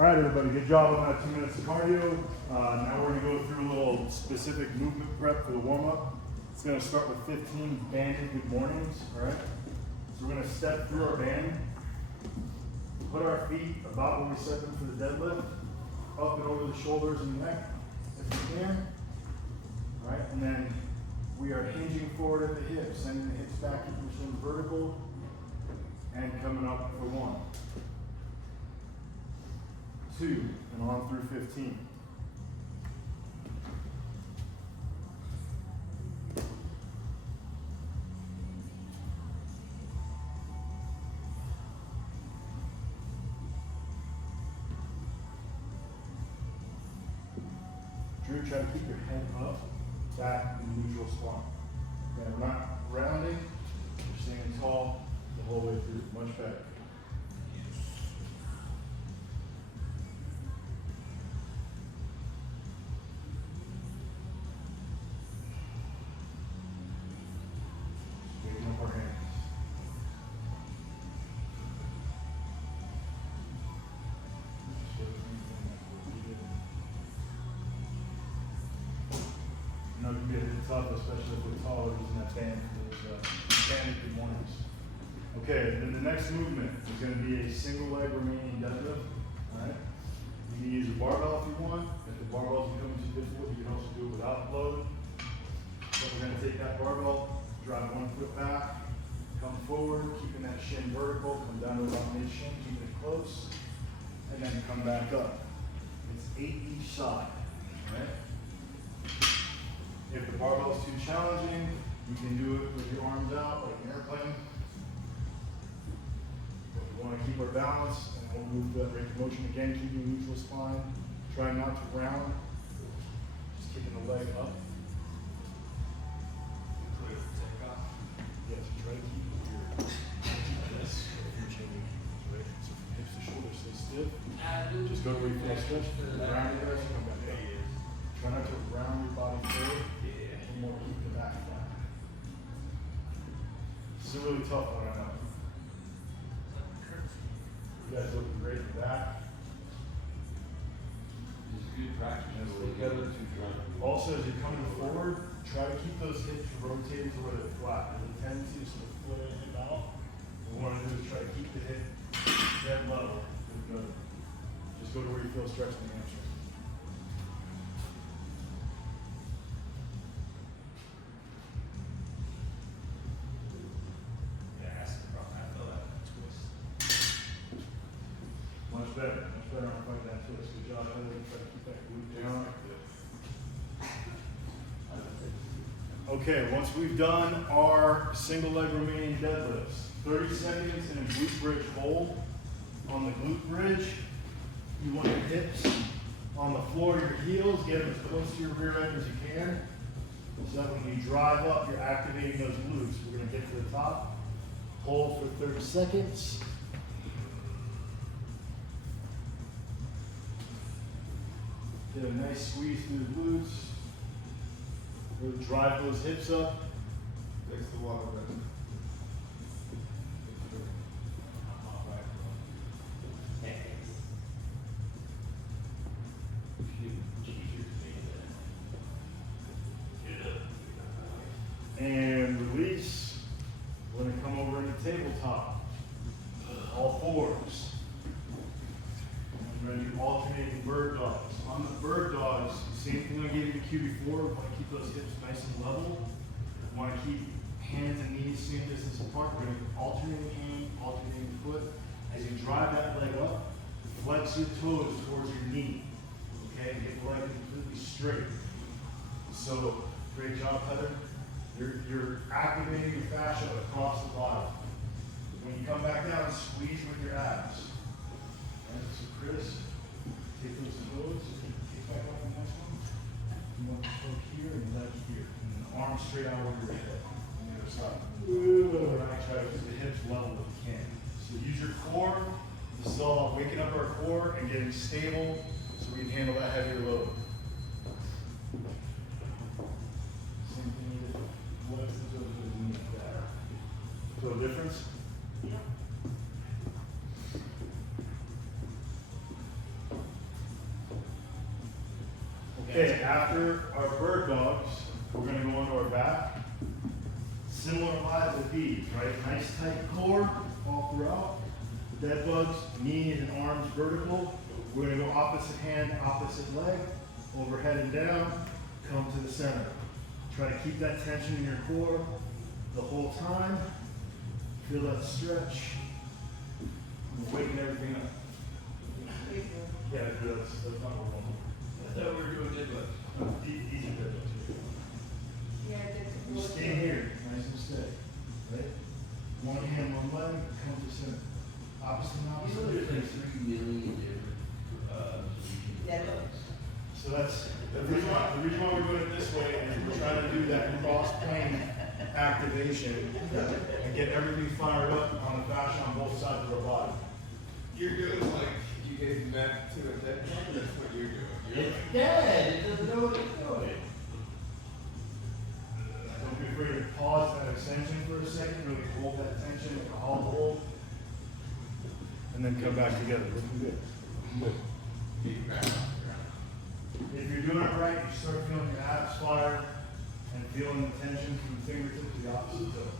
All right, everybody, good job on that 2 minutes of cardio. Now we're gonna go through a little specific movement prep for the warm-up. It's gonna start with 15 banded good mornings, all right? So we're gonna step through our band, put our feet about where we set them for the deadlift, up and over the shoulders and neck, if we can. All right, and then we are hinging forward at the hips, sending the hips back, keeping the shins vertical, and coming up for 1, 2, and on through 15. Drew, try to keep your head up, back in neutral spine. Okay, we're not rounding, we're staying tall the whole way through, much better. Straighten up our hands. You know, it can be a bit tough, especially if we're taller, using that band for those banded good mornings. Okay, then the next movement is going to be a single leg remaining deadlift. All right, you can use a barbell if you want. If the barbell is becoming too difficult, you can also do it without load. So we're going to take that barbell, drive 1 foot back, come forward, keeping that shin vertical, come down to about mid-shin, keeping it close, and then come back up. It's 8 each side. All right. If the barbell is too challenging, you can do it with your arms out, like an airplane. But we want to keep our balance, and we'll move that range of motion again, keeping neutral spine. Try not to round, just keeping the leg up. Yes, try to keep this if you're changing hands, right? So from hips to shoulders, stay stiff. Just go to where you feel stretched. Round your legs, come back up. Try not to round your body forward. And more keep the back flat. This is a really tough one, I know. You guys looking great in the back. It's good practice. Also, as you're coming forward, try to keep those hips rotated to where they're flat. There's a tendency to sort of flare the hip out. What we want to do is try to keep the hip dead level. Good. Just go to where you feel stretch in the hamstring. Much better on fight that twist. Good job, Heather. Try to keep that glute down. Okay, once we've done our single leg remaining deadlifts, 30 seconds in a glute bridge hold. On the glute bridge, you want your hips on the floor, your heels, get them as close to your rear end as you can. So that when you drive up, you're activating those glutes. We're going to get to the top. Hold for 30 seconds. Get a nice squeeze through the glutes. Really drive those hips up. Thanks to water, man. And release. We're going to come over into tabletop. All fours. And we're going to do alternating bird dogs. On the bird dogs, same thing I gave you the cue before. We want to keep those hips nice and level. We want to keep hands and knees same distance apart. We're going to alternating hand, alternating foot. As you drive that leg up, flex your toes towards your knee. Okay, and get the leg completely straight. So, great job, Heather. You're activating your fascia across the body. When you come back down, squeeze with your abs. And so Chris, take those toes, kick back up the next one. You want to hook here and leg here. And then arms straight out over your head on the other side. Right, try to keep the hips level if you can. So use your core to still waking up our core and getting stable so we can handle that heavier load. Same thing with legs and toes with the knee there. Feel a difference? Yeah. Okay, after our bird dogs, we're gonna go into our back. Similar lies with these, right? Nice tight core all throughout. Dead bugs, knees and arms vertical. We're gonna go opposite hand, opposite leg, overhead and down, come to the center. Try to keep that tension in your core the whole time. Feel that stretch. Waking everything up. Yeah, that's not what we're going. I thought we were doing deadlift. These are dead bugs. You stay here, nice and steady, right? One hand, one leg, come to center. Opposite and You know, opposite. there's like 3 million different, deadlifts. So that's the reason why we're doing it this way is we're trying to do that cross plane activation and get everything fired up on the fascia on both sides of our body. You're doing like you gave meth to a dead bug. That's what you're doing. You're It's like, dead, it doesn't know what it's doing. Don't be afraid to pause that extension for a second, really hold that tension, like a hollow hold. And then come back together, looking good. Looking good. feet back on the ground. If you're doing it right, you start feeling your abs fire and feeling the tension from the fingertips to the opposite toe.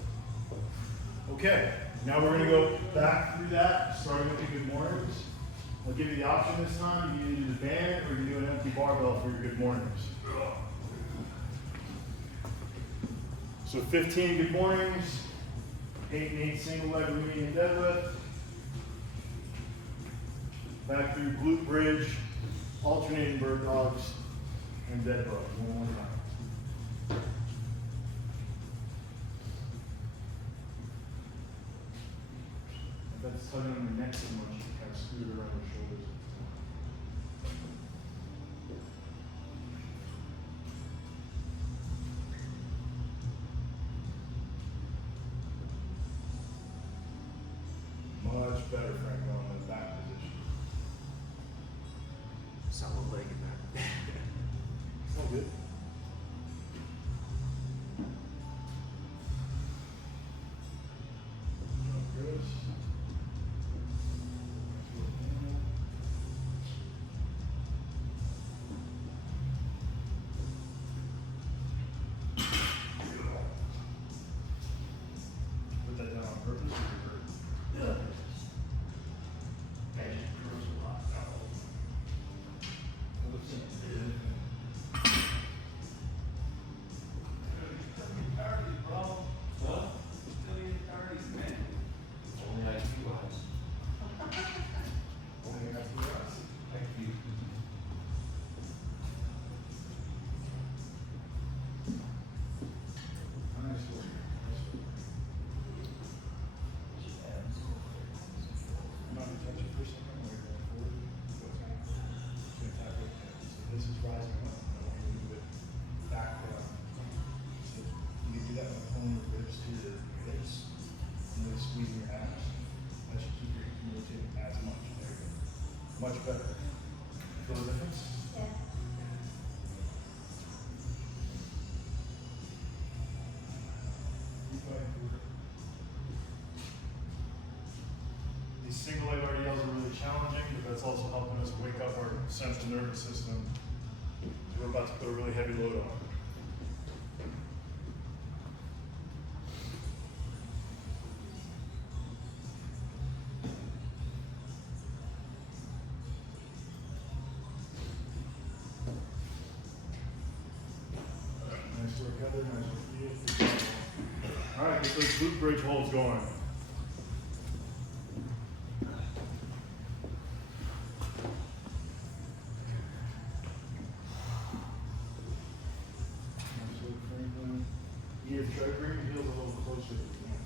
Okay, now we're gonna go back through that, starting with the good mornings. I'll give you the option this time, you can either do the band or you can do an empty barbell for your good mornings. So 15 good mornings, 8 and 8 single leg Romanian deadlift. Back through glute bridge, alternating bird dogs, and dead bugs. One more time. If that's tugging on your neck so much, you kind of scoot it around your shoulders. Much better, Frank, on the back position. Solid leg in that. It's all good. Good. Put that down on purpose or hurt? That just grows a lot. Only like 2 hours. Only got 2 hours. Like you. Nice work. Nice work. I'm not gonna touch it for a second. We're going forward. Just gonna tap it. So this is rising up. I want you to move it back down. So you can do that by pulling your ribs to your hips and then squeezing your abs. That should keep your rotating as much. There you go. Much better. Feel the difference? Keep fighting for it. These single leg RDLs are really challenging, but that's also helping us wake up our central nervous system. We're about to put a really heavy load on. Nice work, Heather. Nice work, you. All right, get those glute bridge holds going. Nice work, Franklin. Edith, try to bring your heels a little closer if you can.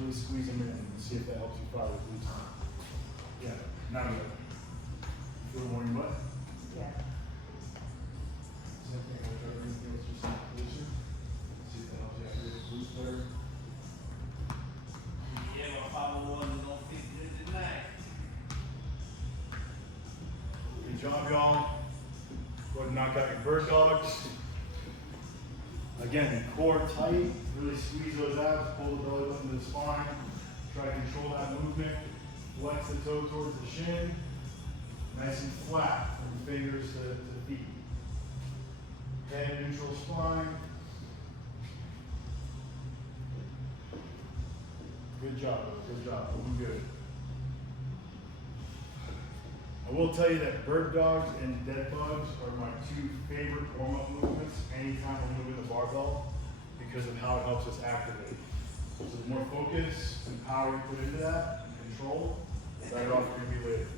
Really squeeze them in and see if that helps you fire the glutes. Yeah, now you feel more in your butt? Same thing, I'll try to bring the heels just a little closer. See if that helps you activate the glutes better. Good job, y'all. Go ahead and knock out your bird dogs. Again, core tight, really squeeze those abs, pull the belly button to the spine. Try to control that movement. Flex the toe towards the shin. Nice and flat from fingers to feet. Head neutral spine. Good job, good job, looking good. I will tell you that bird dogs and dead bugs are my two favorite warm-up movements anytime we're moving the barbell because of how it helps us activate. So the more focus and power you put into that, and control, the better off you're gonna be later.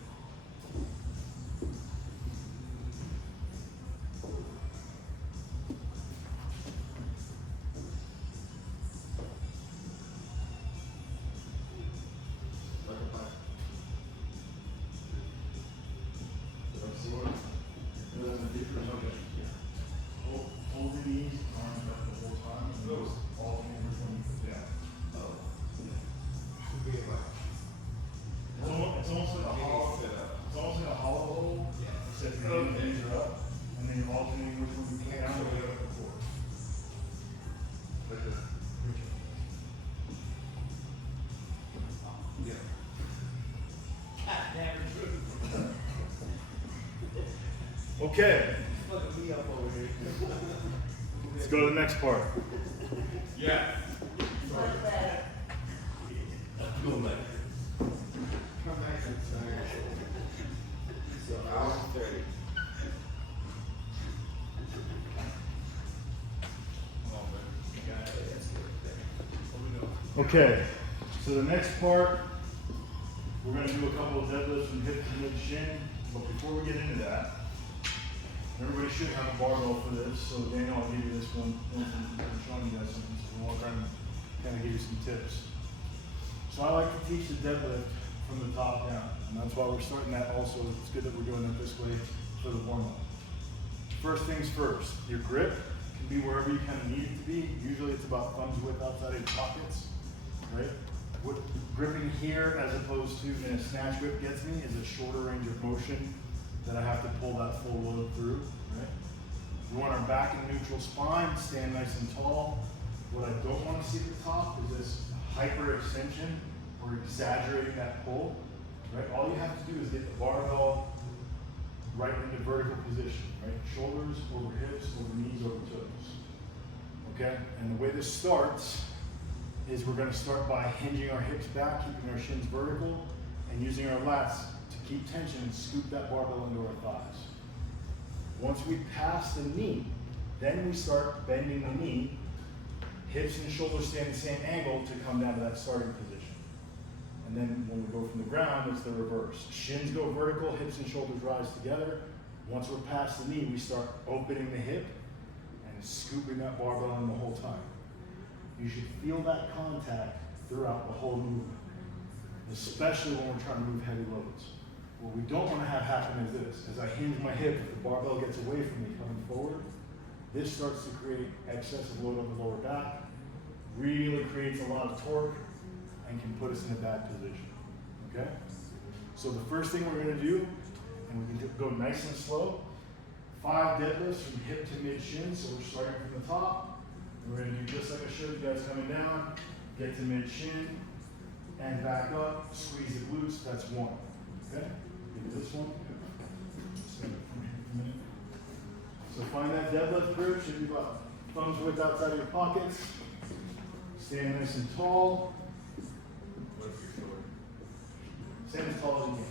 Hold the knees, arms up the whole time, and those alternate which one you put down. It's almost like a hollow. It's almost like a hollow hole. Except your knees are up, and then you're alternating which one you put down or whatever before. Like this. Okay. Let's go to the next part. Yeah. Cool, man. Come back and so hour 30. Okay, so the next part, we're going to do a couple of deadlifts from hip to mid shin. But before we get into that, everybody should have a barbell for this. So Daniel, I'll give you this one. I'm showing you guys something. So we'll walk around and kind of give you some tips. So I like to teach the deadlift from the top down. And that's why we're starting that also. It's good that we're doing it this way for the warm-up. First things first, your grip can be wherever you kind of need it to be. Usually it's about thumbs width outside of your pockets, right? What gripping here as opposed to in a snatch grip gets me is a shorter range of motion that I have to pull that full load through, right? We want our back in neutral spine, stand nice and tall. What I don't want to see at the top is this hyper extension or exaggerating that pull, right? All you have to do is get the barbell right into vertical position, right? Shoulders over hips, over knees, over toes, okay? And the way this starts is we're gonna start by hinging our hips back, keeping our shins vertical, and using our lats to keep tension and scoop that barbell into our thighs. Once we pass the knee, then we start bending the knee. Hips and shoulders stay in the same angle to come down to that starting position. And then when we go from the ground, it's the reverse. Shins go vertical, hips and shoulders rise together. Once we're past the knee, we start opening the hip and scooping that barbell in the whole time. You should feel that contact throughout the whole movement, especially when we're trying to move heavy loads. What we don't want to have happen is this. As I hinge my hip, if the barbell gets away from me coming forward, this starts to create excessive load on the lower back, really creates a lot of torque, and can put us in a bad position, okay? So the first thing we're gonna do, and we can go nice and slow, 5 deadlifts from hip to mid shin, so we're starting from the top. We're gonna do just like I showed you guys coming down, get to mid shin, and back up, squeeze the glutes, that's 1, okay? Do this one. Stand up from here for a minute. So find that deadlift grip, should be about thumbs width outside of your pockets. Stand nice and tall. Stand as tall as you can.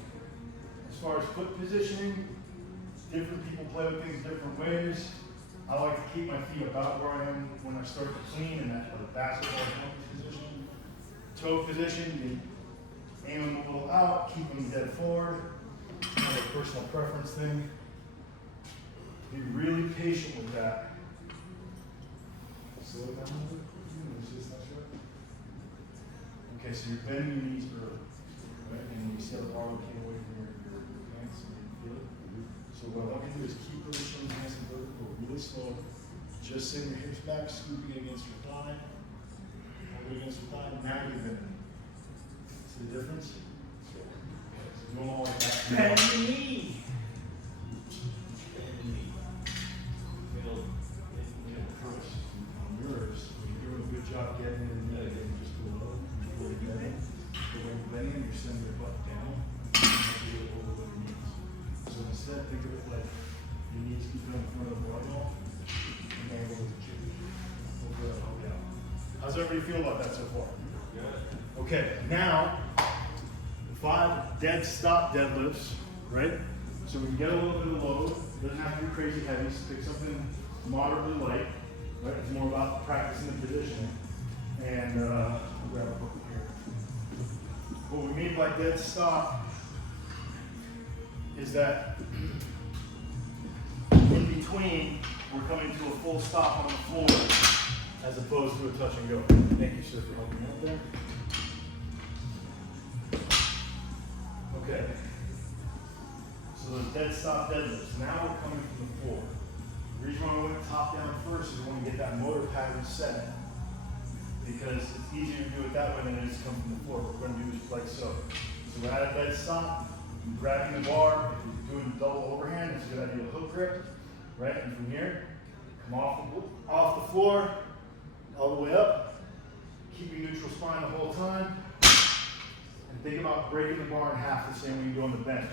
As far as foot positioning, different people play with things different ways. I like to keep my feet about where I am when I start to clean in that basketball position. Toe position, you aim them a little out, keep them dead forward. Kind of a personal preference thing. Be really patient with that. Slow it down a little bit. Okay, so you're bending your knees early, right? And you see how the barbell came away from your pants, and you feel it. So what I want you to do is keep those shins nice and vertical, really slow. Just send your hips back, scooping against your thigh. Hold it against your thigh. Now you're bending. See the difference? Okay, so going all like that. Bend the knee. First, on yours, you're doing a good job getting in the knee and just go low. Before you bend in. But when you're bending, you're sending your butt down. And you do it over your knees. So instead, think of it like your knees keep in front of the barbell. do you feel about that so far? Okay, now 5 dead stop deadlifts, right? So we can get a little bit of load. Doesn't have to be crazy heavy. So pick something moderately light, right? It's more about practicing the positioning. And I'll grab a book here. What we mean by dead stop is that in between, we're coming to a full stop on the floor as opposed to a touch and go. Thank you, sir, for helping me out there. Okay. So those dead stop deadlifts. Now we're coming from the floor. The reason why we went top down first is we want to get that motor pattern set. Because it's easier to do it that way than it is to come from the floor. We're going to do this like so. So we're at a dead stop, I'm grabbing the bar. If you're doing double overhand, it's a good idea to hook grip, right? And from here, come off the floor, all the way up, keeping neutral spine the whole time. And think about breaking the bar in half the same way you do on the bench.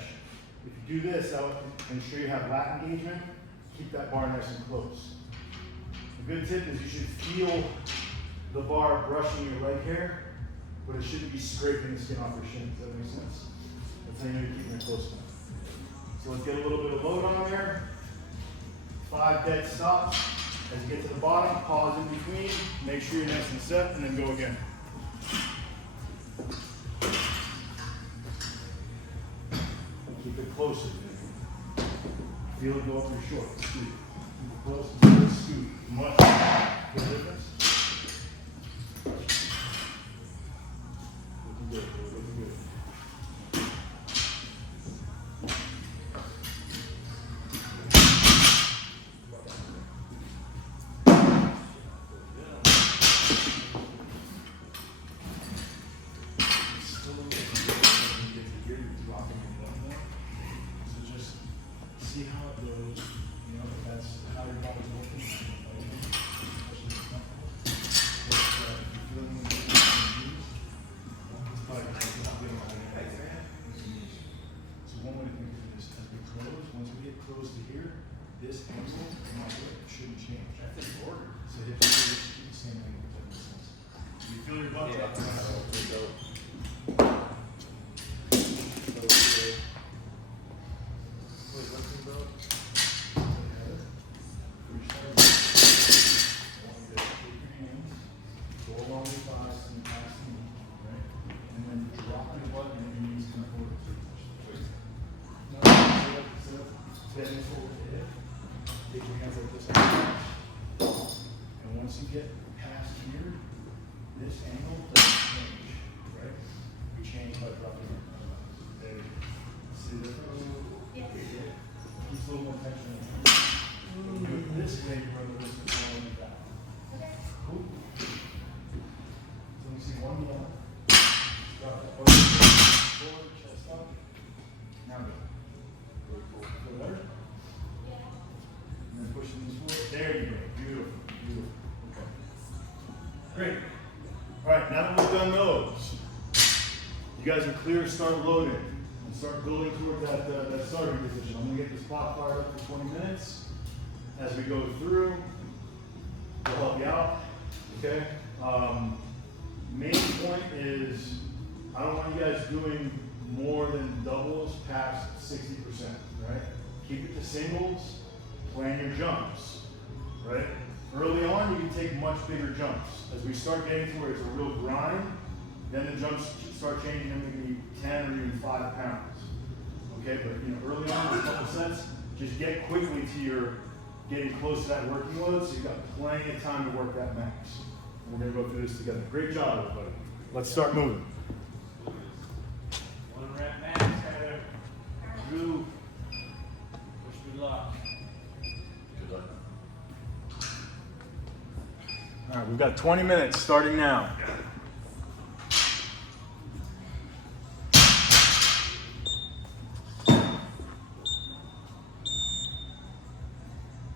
If you do this, that'll ensure you have lat engagement. Keep that bar nice and close. A good tip is you should feel the bar brushing your leg hair, but it shouldn't be scraping the skin off your shin. Does that make sense? That's how you need to keep it close enough. So let's get a little bit of load on there. 5 dead stops. As you get to the bottom, pause in between, make sure you're nice and set, and then go again. Keep it closer. Feel it go up your short. Scoot. Keep it close. Scoot. Much. Feel the difference? Looking good. Looking good. See how it goes, you know, if that's how your body's working. Especially if it's not. If you're feeling the knees, it's probably not feeling like that. So one way to think of this, as we close, once we get close to here, this angle, shouldn't change. That's important. So hip should keep the same angle, if that makes sense. You feel your butt drop. Take your hands like this. And once you get past here, this angle doesn't change, right? We change by dropping it. There you go. See the difference? Yeah. Keeps a little more tension in it. When you do it this way, you run the risk of falling back. Cool. So we see one more. Drop that forward, chest up. Now go. Very cool. Feel better? And then pushing this forward. There you go. Beautiful. Beautiful. Okay. Great. All right, now that we've done those, you guys are clear to start loading and start building toward that starting position. I'm going to get the spot fired up for 20 minutes. As we go through, we'll help you out. Okay? Main point is I don't want you guys doing more than doubles past 60%, right? Keep it to singles. Plan your jumps, right? Early on, you can take much bigger jumps. As we start getting to where it's a real grind, then the jumps start changing. Them to be 10 or even 5 pounds. Okay, but you know, early on, a couple sets, just get quickly to your getting close to that working load, so you've got plenty of time to work that max. And we're gonna go through this together. Great job, everybody. Let's start moving. 1 rep max, Tyler. Drew. Wish good luck. Good luck. All right, we've got 20 minutes starting now.